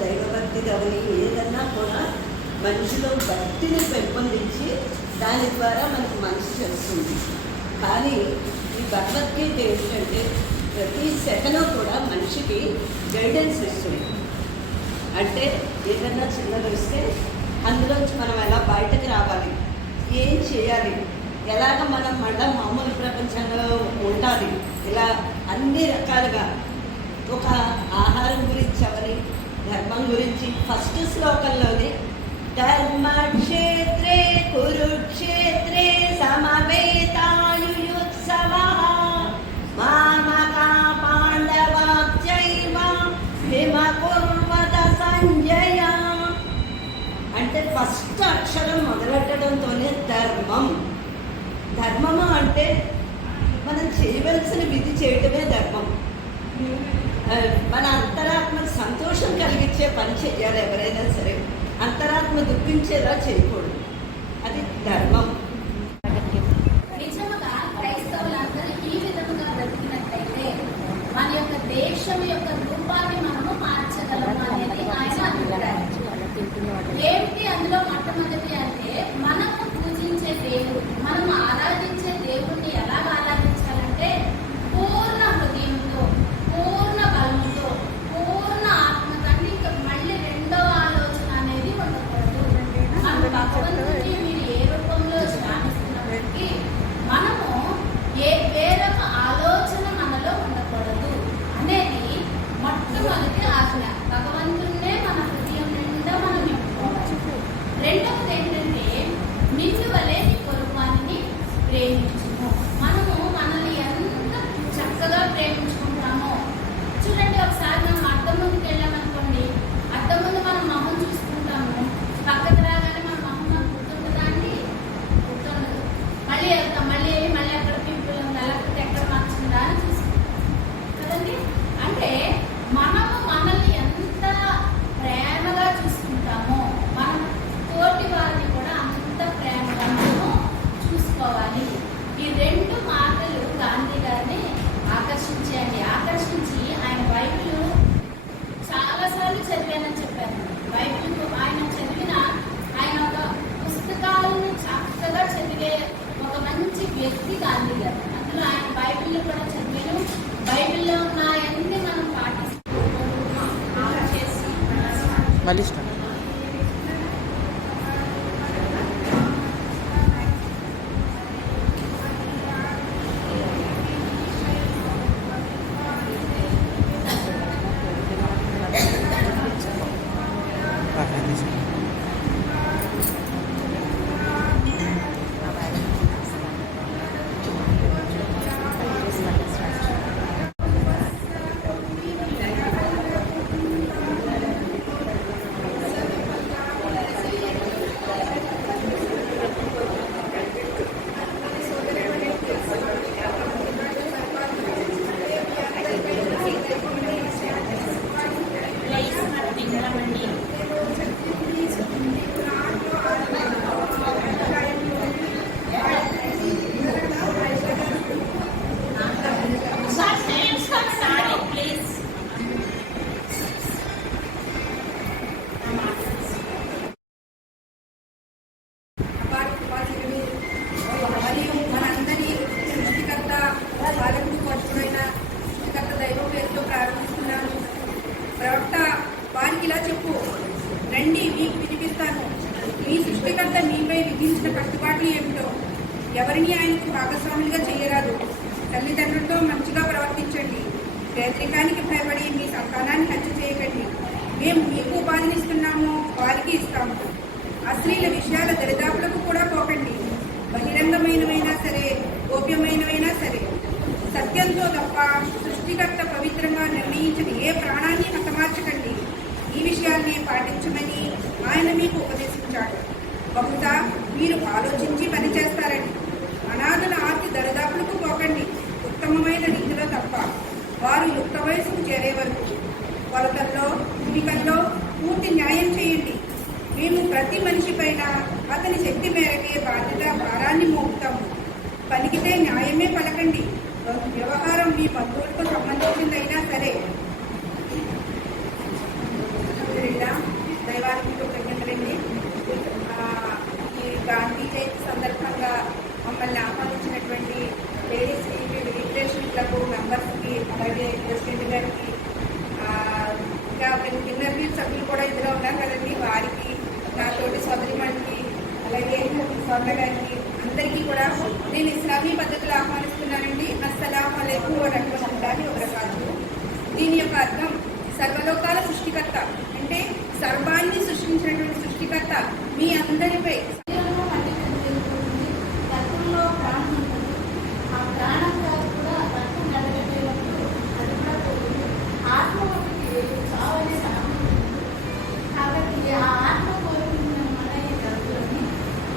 దైవభక్తి కానీ ఏదన్నా కూడా మనిషిలో భక్తిని పెంపొందించి దాని ద్వారా మనకు మనసు చేస్తుంది. కానీ ఈ భగవద్గీత ఏంటంటే ప్రతి సెకను కూడా మనిషికి గైడెన్స్ ఇస్తుంది. అంటే ఏదన్నా చిన్నది వస్తే అందులోంచి మనం ఎలా బయటకు రావాలి, ఏం చేయాలి, ఎలాగ మనం మళ్ళీ మామూలు ప్రపంచంలో ఉండాలి, ఇలా అన్ని రకాలుగా ఒక ఆహారం గురించి అవని, ధర్మం గురించి ఫస్ట్ శ్లోకంలోనే ధర్మక్షేత్రే కురుక్షేత్రే సమవేతాయుయుత్సవః మామకా పాండవాశ్చైవ హిమకుర్వత సంజయ. అంటే ఫస్ట్ అక్షరం మొదలెట్టడంతోనే ధర్మం. ధర్మము అంటే మనం చేయవలసిన విధి చేయడమే ధర్మం. మన అంతరాత్మకు సంతోషం కలిగించే పని చేయాలి ఎవరైనా సరే, అంతరాత్మ దుఃఖించేలా చేయకూడదు. అది ధర్మం. నిజంగా క్రైస్తవులందరూ ఈ విధంగా బ్రతికినట్లయితే మన యొక్క దేశం యొక్క రూపాన్ని మనము మార్చగలము అనేది ఆయన అభిప్రాయం. ఏమిటి అందులో మొట్టమొదటి అంటే మనము పూజించే దేవుడు, మనము ఆరాధించే దేవుడిని ఎలా ఆరాధించాలంటే పూర్ణ హృదయంతో, పూర్ణ బలంతో, పూర్ణ ఆత్మకంటే ఇంకా మళ్ళీ రెండో ఆలోచన అనేది ఉండకూడదు. మన భగవంతుడిని మీరు ఏ రూపంలో ధ్యానిస్తున్నప్పటికీ మనము వేరొక ఆలోచన మనలో ఉండకూడదు అనేది మొట్టమొదటి ఆజ్ఞ. భగవంతుడినే మన హృదయం నిండా మనం నింపుకోవాలి. రెండవది ఏంటంటే నిన్ను వలె నీ పొరుగువానిని ప్రేమించుము. మనము మనల్ని ఎంత చక్కగా ప్రేమించుకుంటామో చూడండి. ఒకసారి మనం అద్దం ముందుకు వెళ్ళామనుకోండి, అద్దం ముందు మనం మొహం చూసుకుంటాము, పక్కకు రాగానే మన మొహం మనకు గుర్తుంటుందా అండి? గుర్తుండదు. మళ్ళీ వెళ్తాం, మళ్ళీ అక్కడ పింపుల్ ఉందా, లేకపోతే ఎక్కడ మార్చిందా అని చూసుకుంటాం కదండి. అంటే మనము మనల్ని ఎంత ప్రేమగా చూసుకుంటామో మనం తోటి వారిని కూడా అంత ప్రేమగా మనము చూసుకోవాలి. ఈ రెండు మాటలు గాంధీ గారిని ఆకర్షించి ఆయన బైబిల్ చాలాసార్లు చదివానని చెప్పారు. బైబిల్ ఆయన చదివిన ఆయన ఒక పుస్తకాలను చక్కగా చదివే ఒక మంచి వ్యక్తి గాంధీ గారు. అందులో ఆయన బైబిల్ కూడా చదివాను. బైబిల్లో ఉన్న అన్ని మనం పాటిస్తాం చేసి ప్రవక్త వారికి ఇలా చెప్పు, రండి మీకు వినిపిస్తాను. మీ సృష్టికర్త మీపై విధించిన కట్టుబాట్లు ఏమిటో. ఎవరిని ఆయనకు భాగస్వాములుగా చేయరాదు. తల్లిదండ్రులతో మంచిగా ప్రవర్తించండి. పేదరికానికి భయపడి మీ సంతానాన్ని హత్య చేయకండి. మేము మీకు ఉపాధినిస్తున్నామో వారికి ఇస్తాము. అశ్లీల విషయాల దరిదాపులకు కూడా పోకండి. బహిరంగమైనవైనా సరే, గోప్యమైనవైనా సరే, సత్యంతో తప్ప సృష్టికర్త పవిత్రంగా నిర్ణయించిన ఏ ప్రాణాన్ని హతమార్చకండి. ఈ విషయాల్ని పాటించమని ఆయన మీకు ఉపదేశించాడు. బహుశా మీరు ఆలోచించి పనిచేస్తారని. అనాథల ఆస్తి దరిదాపులకు పోకండి, ఉత్తమమైన రీతిలో తప్ప. వారు యుక్త వయసుకు చేరే వరకు కొలతల్లో, భూమికల్లో పూర్తి న్యాయం చేయండి. మేము ప్రతి మనిషి పైన అతని శక్తి మేరకే బాధ్యత భారాన్ని మోపుతాము. పలికితే న్యాయమే పలకండి. వ్యవహారం మీ బంధువులకు సంబంధించిందైనా సరే. మహిళ దైవానికి కృతజ్ఞతలండి. ఈ గాంధీ జయంతి సందర్భంగా మమ్మల్ని ఆహ్వానించినటువంటి లేడీస్ లిటరేషన్ క్లబ్ మెంబర్స్కి, అలాగే ప్రెసిడెంట్ గారికి, ఇంకా కిన్నర్వీ సభ్యులు కూడా ఇందులో ఉన్నారు కదండి, వారికి, నా తోటి సోదరిమణికి, అలాగే స్వర్ణ గారికి అందరికీ కూడా నేను ఇస్లామీ పద్ధతిలో ఆహ్వానిస్తున్నాను.